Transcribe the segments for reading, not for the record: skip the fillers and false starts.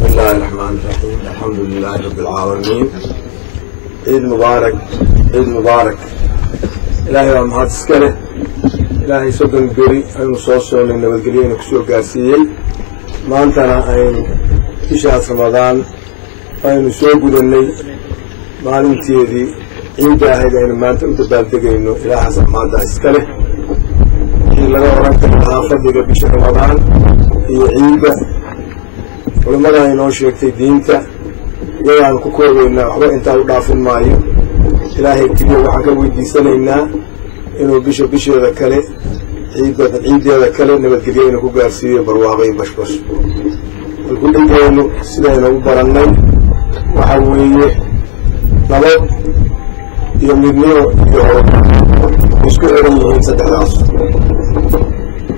بسم الله الرحمن الرحيم. الحمد لله رب العالمين. عيد مبارك، عيد مبارك. إلهي ومهات اسكاله، إلهي سودن بري أينو صوصون إنه بالقليل كسور قاسيي ما أنتنا أين إشاعة رمضان أينو سوق لني ما ننتيدي عيد هاي أينو ما أنت متبادق إنه إله حسب ما أنت اسكاله إلا لو رنت الحافظ بش رمضان هي عيد ولماذا ينوشيك دينتا يان كوكوينا waxba inta u dhaafin maayo ilaahay kaliya waxa ka weydiisanaynaa inuu bisheeda kale ciideeda kale nabadgelyo ku gaarsiiyo barwaaqay bashbash ku dhigayno sidayna u baranay waxa weeye nabad iyo midnimo iyo isku xiran yihiin saddexdaas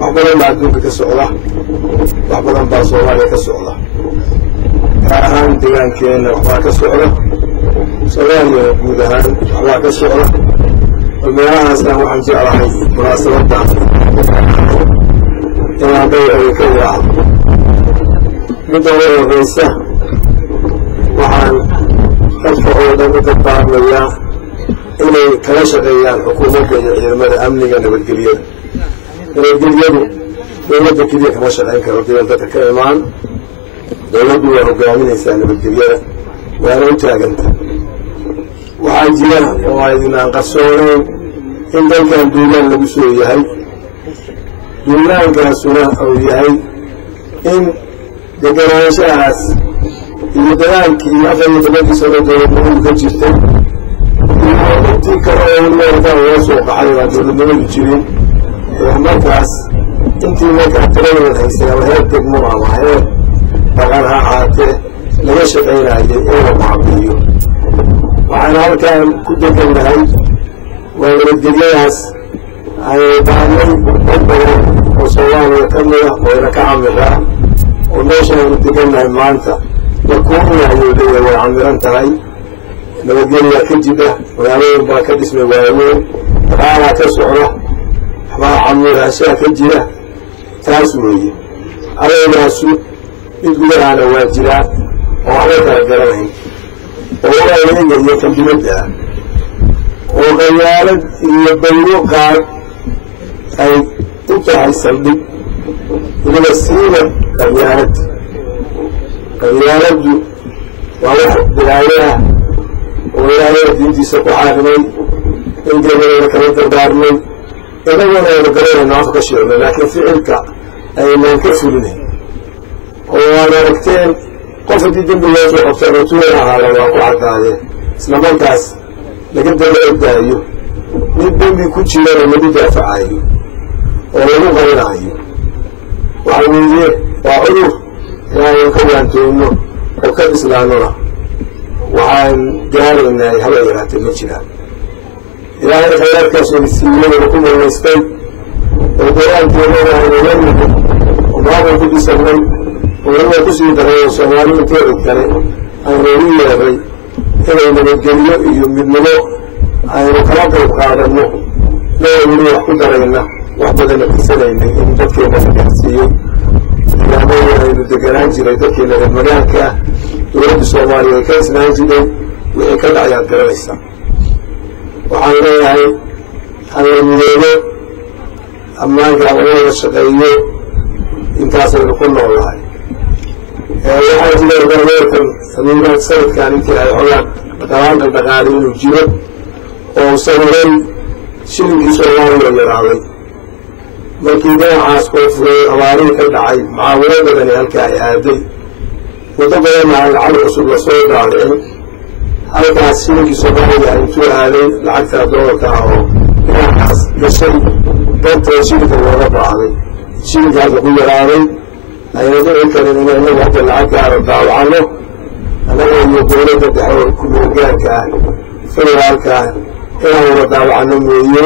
wax badan baa adduunka ka socda wax badan baa Soomaaliya ka socda ahaan deegaankeena waxbaa ka socda Soomaaliya guud ahaan waxbaa ka socda meelahaasna waxaan jeclahay munaasabadan inaan ay ka yaacdo midda ugu horeysa waxaan dadka oo dhan u dardaarmayaa inay kala shaqeeyaan xukuumadda iyo ciidamada amniga nabadgelyada dowladda keliya kama shaqeyn karo dadka ka imaan dowladdu waa hogaaminaysaa nabadgelyada waana u taaganta waxaa jira oo aydinaan qarsoonayn in dalkan duulaan lagu soo yahay duulaankaasuna uu yahay in deganaanshahaas iyo dagaalkii 14 sano dowladnimadu ka jirtay iyo intii kale oo weliba loo soo qaxay waa dowladnimadu jirin markaas intii markaa tirada haysay ama heer degmo ama heer dhaqan ha ahaatee laga shaqaynayay in la baabi'iyo waxaan halkan ku degannahay waa nabadgelyadaas ay baanay dad badan oo Soomaaliya ka mid ah oo ina ka camira oo meeshaan degannahay maanta wakuunayo leeyahay way camiran tahay nabadgelya ka jira magaalooyin baa ka dhismay waaweyn dhaqaalaha ka socda waxbaa camiraashaa ka jira taas weeye adeegaasu mid gudahana waa jiraa oo waxba kala garanayn oo ayaga iyo kan dibadda ah oo khayaalad iyo bayro qaad ay u tahay saldhig weliba siiba khayaaladdu waa wax bilaayo ah oo ilaahay diintiisa ku xaarimay inteedana kala dardaarmay inaguna aynu garanayno afka ka sheegno laakiin ficilka aynaan ka fulinayn oo waan aragteen qof haddii dembi loo soo qabtay rasuul ahaada waa ku caddaadeen isla markaas laga daba ordaayo mid dembi ku jirana lagu daafacayo oo lagu qarinayo waxa weeye waa cudur inaan ka waantoono oo ka islaanona waxaan gaaraynaa haba yaraatee ma jiraan ilaahay khayraadkaas oo siiyay ku maleystay oo deegaankeena aynu la nimid oo maamul ku dhisanay oo ku sii daray Soomaaliya inteeda kale aynu u yeeray inay nabadgelyo iyo midnimo aynu kala qayb qaadano leeyahay wax ku darayna wax badan qisadeynay in dadkeena gaarsiiyey ilaahay aynu deganaan jiray dadkeena magaalka dowladda Soomaaliya ka isnaan jiray wixii ka dhacay garanaysa waxaan leeyahay haweeneydo ammaanka wada shaqeeyo intaasaynu ku noolahay waxaa jira gobolkan haweeneyda sanadkan intii ay xogaan dhaqaale inuu jiro oo sanaday shilinkii Soomaaliya yaraaday markii dhinacaas koo furay abaarihii ka dhacay mucaawino badani halkaa ay aaday waddo badan aan lacag cusub la soo daadicin halkaas shilinkii Soomaaliya intuu aaday lacagta doolarka ah oo dhinacaas gashay dadka shilinka looga baahday shilinkaas ku yaraaday ayna dhici karin inay waqti lacag gaara daawacano anaga iyo dowladda dhexe ku gaarka ah federaalka inaan wada daawacano mooye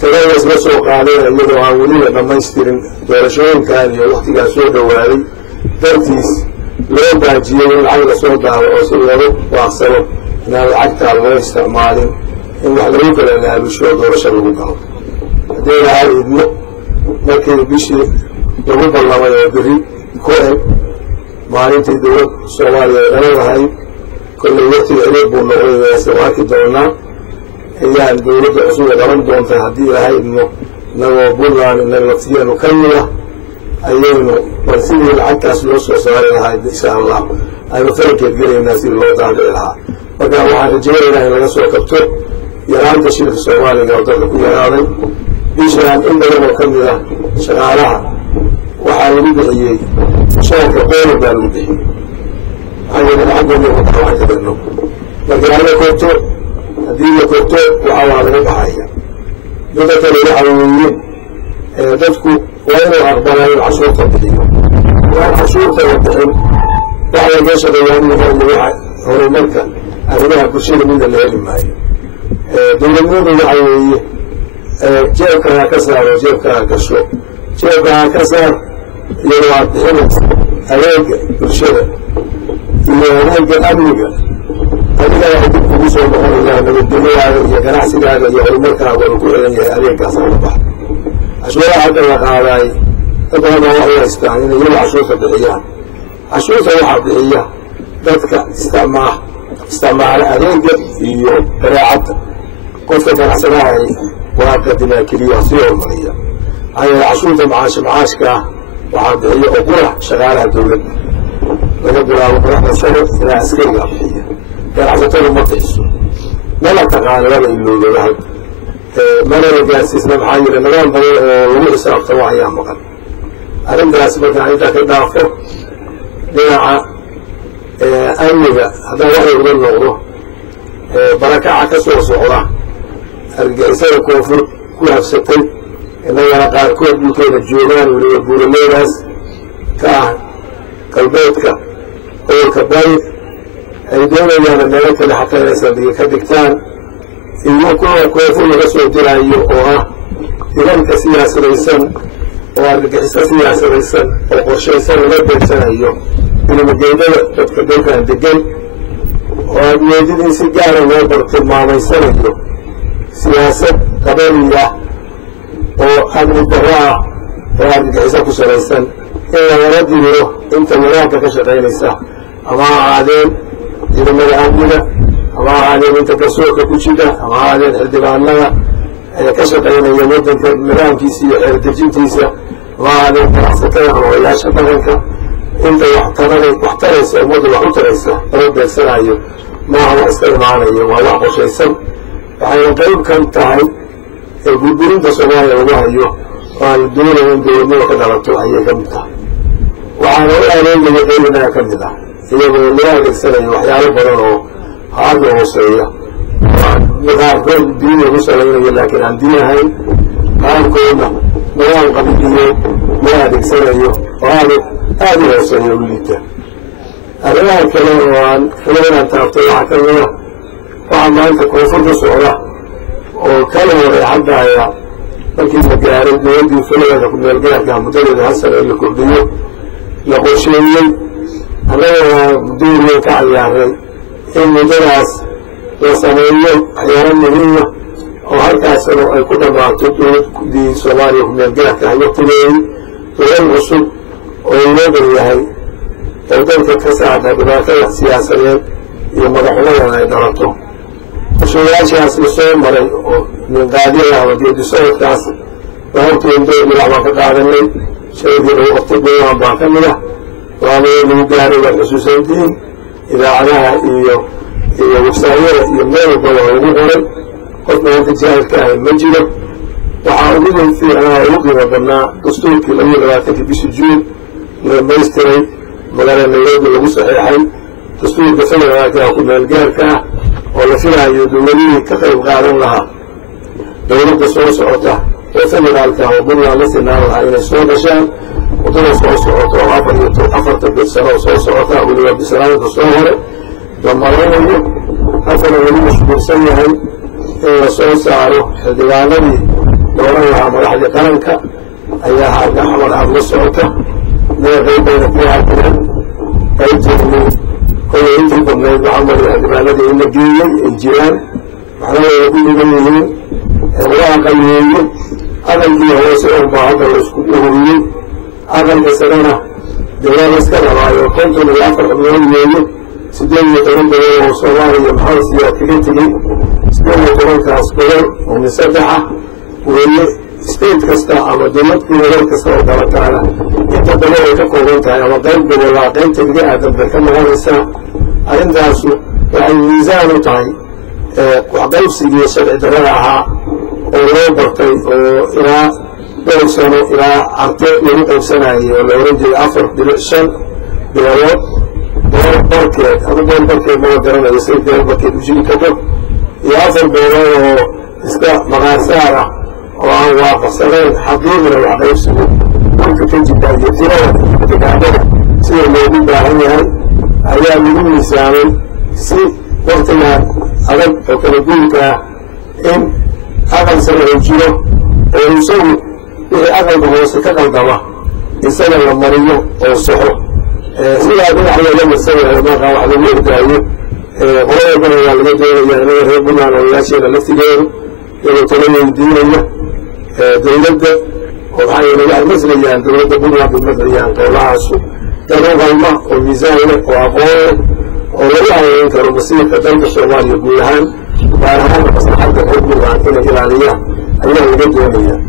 tagayas la soo qaadeen iyadoo aan weliba dhamaystirin doorashooyinkan iyo waqtigaas soo dhowaaday dartiis loo baajiyey in lacag la soo daawaco si looga waaqsano inaan lacagtaa loo isticmaalin in wax lagu kala laalusho doorasho lagu galo haddii lahaa idmo markii bishii lagu ballamay oo beri ku eg maalintii dowladda Soomaaliya ay lahayd كل وقت يقرب والنقول سواك دونا هي الدولة الأصول غرام دون تهدي هاي إنه نوابولا إن الوقتية مكملة أيام ورسيل العكاس لوس وسواري هاي إن شاء الله أي مثلا كبير الناس اللي وضعوا لها وكان واحد رجال إلى ناس وكتب يرام تشيل الصومالي قاعد يقول يا راضي بيشان إن دولة مكملة شغالها وحاولوا بغيي شاك قول بالودي هذا من عندهم يوضعوا هذا النوم لكن أنا كنت هذه كنت وعوالي بحايا بدأت للعويين دفكوا وين أخبار العشرة الدنيا والعشرة الدنيا وعلى جيش الريان اللي هو الملكة أغنيها كل شيء من الليل معي دولمون العويين جيبك هكسر وجيبك هكسر جيبك هكسر يروى الدنيا ألاقي كل شيء ألاقي أمنك أنا أحب كل شيء بقول الله من الدنيا يجنح سجادة يعلمك ويقول لي عليك أصلا بحر أشوار حتى القاضي طبعا هو يستعين يلا عشوة الدنيا عشوة واحد هي ذاتك استمع عليك في براعة قلت كان سراعي وقدنا كلية صير المالية هاي عشوة معاشك وعاد هي أقوله شغالة الدولة ونقول أقوله الشهر إلى عسكري أبحية كان عشان ما تحسوا ما تقال ولا إلا ذهب ما نرجع استثناء محايل النظام ولو إسراف طواعي مقر أنا دراسة بتاعي كذا أفكر لنا أنجا هذا واحد من النور بركة عكس وصعورة الجلسة كوفر كلها ستين إنه يلقى كود بكين الجولان ويقول الناس كالبيت أو كبيت الدولة يعني الملك اللي حتى يصدق كدكتان يكون كوفر رسول درايو أوها إذا كسياسة رئيسا وكسياسة سياسة رئيسا وقرشيسا ولد سنة يوم إنه مجيدة تتكلم عن الدجال ويجد سجارة وبرت مع ميسرة يوم سياسة قبلية وأمن الدراء وكسياسة كسريسا إذا ورد له أنت ملاك كشغيل الساعة أما عادين إذا ما يعملنا أما عادين أنت كسوق كوشيدا أما عادين الدبان لنا كشف أين يمد مرام كيسي الدجين كيسي أما عادين كحسكنا ولا شبابك أنت محترس المود محترس رد السنة ما هو استلم عليه ولا قش السن فحين قريب كان تعي الجبرين تصنعي الله قال دون من دون قدرته هي كمتها وعلى أولئك من يقولنا كمتها يقول الله السنة وحياله بلانه هذا هو سريع وقال كل دين وسلامين لكن عن دين هاي قال كلنا ميان قبيلية ميان سريع هذا هو سريع وليته أنا الكلام عن كلام أن تطلع كلمة وعما أنت كوفر صورة وكلمة عندها لكن مجال الدول فلان كنا نلقاه كان مدرب حسن الكردية يقول شيء أنا دور كعيان المدرس وسنوية أحيانا مهمة وهكذا سنة كنا معتقد دي سوالي كنا نلقاه كان يقتلين وين وصل وينادر يهي يقدر كساعدة بناكل سياسيين يمرحونا يدرتهم وشوية سياسي الصوم مري من قادرها ودي صوت كاس وهم تندور بالعمق قادمين شيء في الوقت بينها باكمله وأنا من داري والحسوس الدين إذا علىها وسائر يمنعوا بوابهم قلنا أنت جاهل كاهن مجلب وعاودهم في أنا يقرب بنا دستور في الأول راتك بسجود لما يستري مغانا نيوب اللي صحيحين دستور بسنة راتك كنا نلقاها كاه ولا فيها يدولي كقرب غارن لها دولة سوى سعوتها وسنة ذلك وبنى لسنا لها إلى سوى بشان وطلع سوى سعوتها وعفرت بالسنة وسوى سعوتها ولي بسنة تصور دمرونه حتى لو مش بسنة سوى سعره الديوانبي دورها مرحلة قرنك أيها هذا حمر عبد السعوتها لا غير بين فيها كلام أيتم كل ينتهي من العمل الديوانبي النجيل الجيران معنا يقول منهم وأقليين أقل هو سعر بعض الأسكوبيين أقل كسرنا دولار اسكال رايو كنت من الأفر أمين يوم سدين يتمنى دولار وصوالي محاصي كليتلي سدين يتمنى كاسبرر ومسبحة وهي ستيت كستا أما دولت كل كستا وقال تعالى أنت دولار تقول أنت أنا وقلب ولا قلت تلقى هذا بكم هذا الساعة عند راسه يعني ميزان تعي وقلب سيدي شرع دراعها ولو برتي إلى دول سنة إلى عرتين من سنة ولا ورد أفر بالشن بالوقت دول بركة هذا دول بركة ما قدرنا يصير دول بركة بيجي كتب يأفر بينه إسكا مغاسارة وهو واقع سنين حقيقي لو عقيب سنين ممكن تنجي بعد يبتلون تقعدنا سير موجود بعينها أيام من النسان سي وقتنا أغلب وكنبينك إن أغل سنة يجيله ويسوي إذا أغلب هو ستقل دواء إنسان المريض أو الصحر سيئة أقول على يوم السنة لما قال على يوم الدعية ولا يقول على الدين يعني ربنا على الناس إلى الافتقار يتنمي الدينية دولة وحي يعني مثل يعني دولة بنوا بالمثل يعني طلع سو كانوا غلمة والميزان وعقول ولا ينكر الموسيقى تلك الشمال يقولها وعلى بس حتى الحب العاطلة الإيرانية أيام الجد والمياه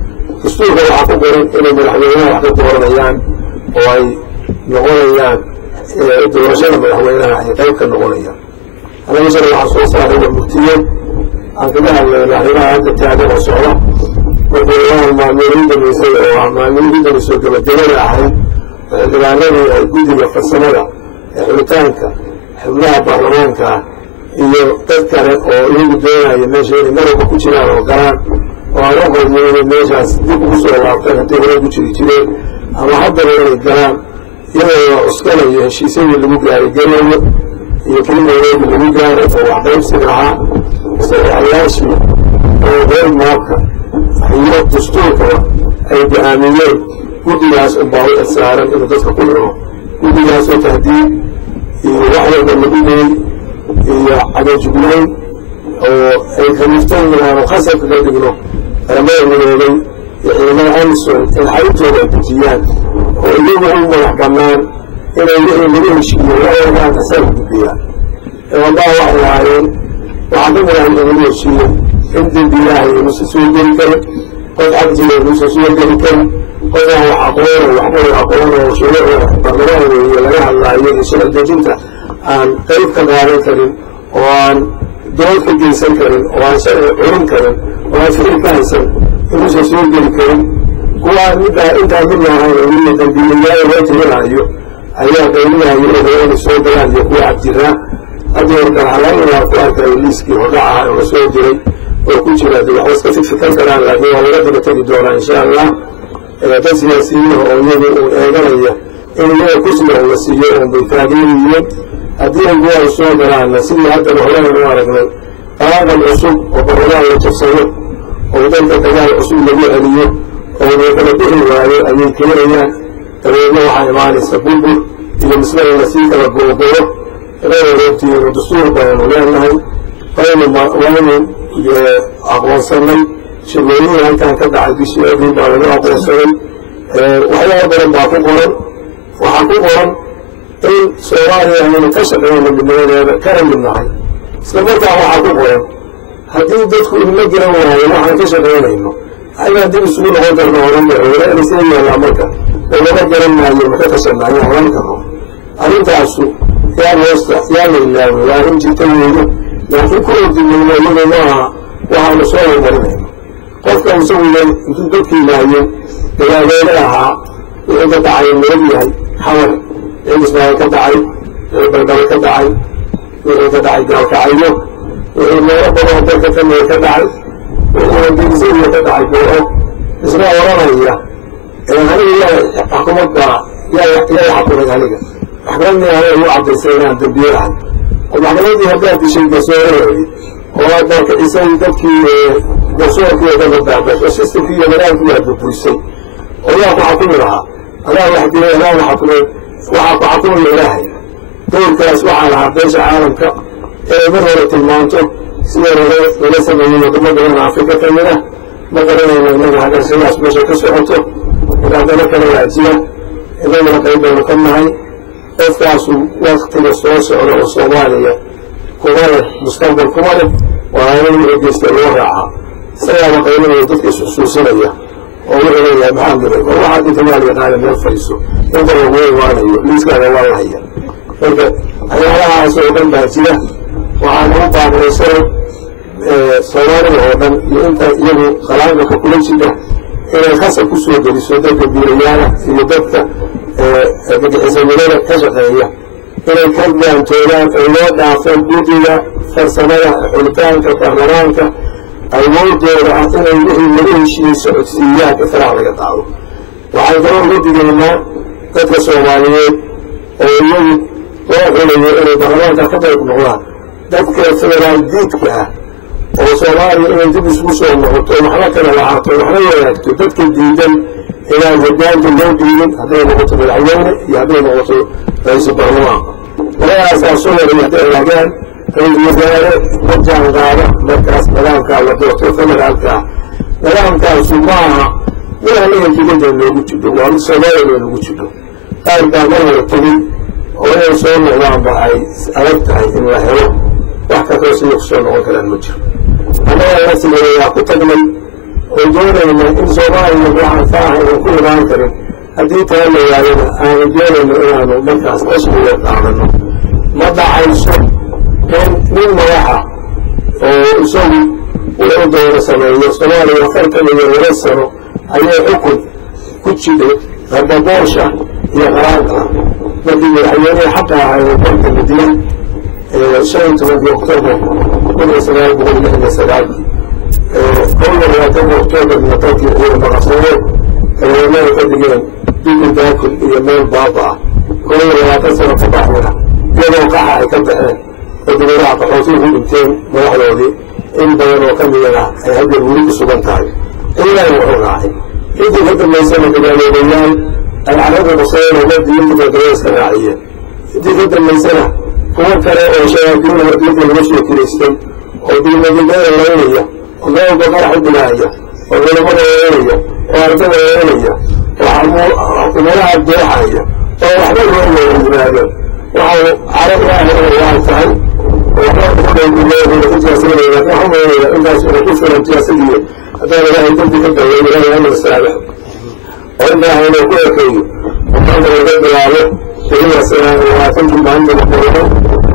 السوق العقوق إلى الملحمية وحدة ورميان وهي نغوليان دورشان ملحمينها حيثيك النغوليان أنا مثلا العصوص هذا المكتين عن كده الملحمينها عند التعديل والصعوة وقالوا ما نريد من يسوي وما نريد من يسوي كما دلنا أحد دلنا الجود يفصلنا حلتانك حبلها برلمانك iyo dadkale oo iyagu doonaya meesha maraba ku jiraan oo galaan oo aan u qornay meeshaas dib ugu soo laabtaan haddii hore ku jiri jireen ama haddana inay galaan iyagoo uskanaya heshiisyadii lagu gaaray gelayo iyo kelimadeedii lagu gaaray oo waxqaybsiga ahaa saxiixayaashii oo reer maabka iyo dastuurkaba ay go-aamiyeen guddigaas unbaa u saaran inuu dadka ku cuno guddigaasoo tahdiid iyo wax walba lagu leeyay iyo cadaajugnayn oo ay kaliiftaan inaan khasabka ka dhigno qaramada midoobay iyo ciidamada amison in xarintooda ay dejiyaan oo iyagu u madax bannaan inay wixii lagu heshiiyo waagaan asaga gudbiyaan walbaha waxay lahaayeen waxaa ka madahan lagu heshiiyey in dembiilaahay inuusa soo geli karin qof cabdiga inuusa soo geli karin qof aan wax aqoon waxbay aqoon oo shuruucda barlamaanka iyo laga hadlaayo iyo sharci dejinta aan qayb ka qaadan karin oo aan dood ka geysan karin oo aan sharci curin karin oo aan fikir ka haysan inuusan soo geli karin kuwaa middaa intaa mid lahayn oo weliba dambiilayaal loo tirinayo ayaa qaylinaayo inay soo galaan iyo kuwa cabdiraa hadda horkan halaynaa ku arkay liiskii hordhaca oo soo jiray oo ku jira dee waxba iska fikfikan karaan laakiin waa laga daba tegi doonaa insha allah dad siyaasiyiin oo iyagu uu eeganaya in iyaga kusma la siiyo oo bay taageerayeen haddii ay guwaa soo galaanna sidii haddana horeynu aragnay qaraaqan cusub oo barlamaan la jabsado oo dalka dagaal cusub lagu celiyo oo lakala bixi waayo ayay keenayaan dabeedna waxaa imaanaysa burbur iyo misla in lasii kala googoro reerogtiinu dastuur baynu leenahay waynu aqoonsanay shirweynihi halkan ka dhacay bishii abriil baa lagu aqoonsaday waxyaaba badan baa ku qoran waxaa ku qoran in soomaaliya aynu ka shaqeyno midnimadeeda kana mid nahay isla markaa waxaa ku qoran haddii dadku inla garan waayo waxaan ka shaqeynayno ayaa dib isugu noqon karna oran walaalisay yeelaa marka oo lama garan maayo maka tashanaayo oran karno arrintaasu yaa hoosta yaa la ilaaway waa arrin jirta weeye laakiin ku ordinayno iyada maaha waxaanu soo hormarinayno qofka isaguya intuu dadka ilaayo dagaageele ahaa wixii ka dhacay marag yahay xawar wixii ismaail ka dhacay wixii balbale ka dhacay wixii ka dhacay gaalkacyo wixii meelo badan dalka ka meel ka dhacay wixii andiisadiya ka dhacay boo isna oranaya aniga xukuumadda yaa xakumay aniga maxkamadii hore igu cadaysay inaan dambiilahay oo maxkamadii haddaad dishay garsoorahooyi oo aad baakicisay dadkii garsoorkii oo dhanka baabasho sistamkii iyo nadaamkii aad burburisay oo yaa ku xakumi lahaa adaa wax dilay adaa la xakumay waxaa ku xakumaya ilaahay dowrkaas waxaa lahaa beesha caalamka inay mar hore tilmaanto sida lala sameeyey wadamo badan afrika ka mid ah ma garanayno innaga hagarshadaas meesha ka socoto haddana kala waajiya إننا قيدنا نقمناهي أفاسوا وقت السواسي على الصومالية كمالة مستقبل كمالة وهذا يجلس الواقع سيارة قيدنا يضيف السوسية وغيرها محمد وواحد يتمالي قال من الفريسو ينظر يقول وانا ليس كان والله هي أنا على سؤال باتية وعن وضع برسالة صواري وعدم ينت يبي خلانك كل شيء إلى الخاصة كسوة للسوداء الدولية يدك بحسابنا كشقية إلى الكلب أن تولان الوضع في البيئة فرسمنا حلتان كهرانك الموضوع رأتنا إليه شيء سعوديات إثراء لقطعه وعن ذلك جدي لنا قد الصوماليين ويوم وأقول إلى بغلان تقدر بغلان ذلك الثمرات ديتك وصومالي إلى جبس مسلم ومحركنا العاطل وحرية تذكر جديدا إلى جدان جديد هذين نقطة العيون يهدون نقطة رئيس البرلمان ولا أساسون يهدون العجان المزارع مرجع غارة مركز ملامك والدكتور فملامك ملامك سماها ولا يجب أن يوجد والسماء يوجد قال بعضهم الطبيب ولا يسون نعم بعي أردتها إن الله وحكى توصي يخصون وكلا المجر أنا أرسل إلى قتبل وجونا من الإنسان يبقى فاعل وكل ما أنكر أديتها اللي يعني أنا جونا من إيران مركز أشبه يتعامل مضى عيشون من مواحة ويسوي ويقضي رسمه يصطنعني وفرق من يرسمه أي حكم كتشده غبابوشة هي غرانها لكن العياني حتى على البنك المدين شهرت في أكتوبر كل سنة بقول لهم سلام كل ما تم أكتوبر من طاقة غير مغصوب ما يقدمون دون تاكل يمين بابا كل ما تصل تبعنا يوم وقعها يكبر الدنيا عطوسيه الإنسان مراحله إن بيان وكم يلا هذا الولد السبان تاعي إلا يوحون عاي إذا هذا ما يسمى كذلك الرجال العرب المصريين وجد يمكن الدراسة الصناعية إذا هذا ما يسمى هو كلا وشاهدون هذه المشي كريستين وبالمدينة الليلية الله بقرح البناية والغلبة الليلية وأرضنا الليلية وملعب الدوحية وأحمد الله وعرب الله تعالى وحنا نقول لهم الجاسية لكن الناس يقولون الجاسية هذا لا يمكن أن يكون السابع وإنها هنا كل شيء وكان يجب عليه في السنة وتنجم عندنا قريبا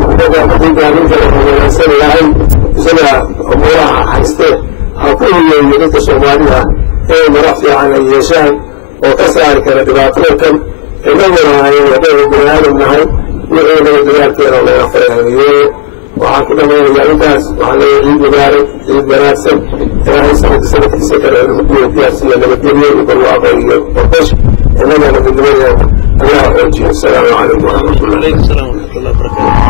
وبدأ حقيقة منك لما السنة العين سنة أمورها حيسته أقول يوم يدك الصومالية هي مرفع عن اليشان وكسر كانت باطلة إنما هي يدور بنيان النهي وإن الدنيا كثيرة الله يغفرها وعن كل ما يجعلناس وعن عيد مبارك عيد مناسب إلى سنة السكر السياسية الدنيا والواقعية والبشر إننا من الدنيا الله يرجع السلام عليكم ورحمة الله وبركاته.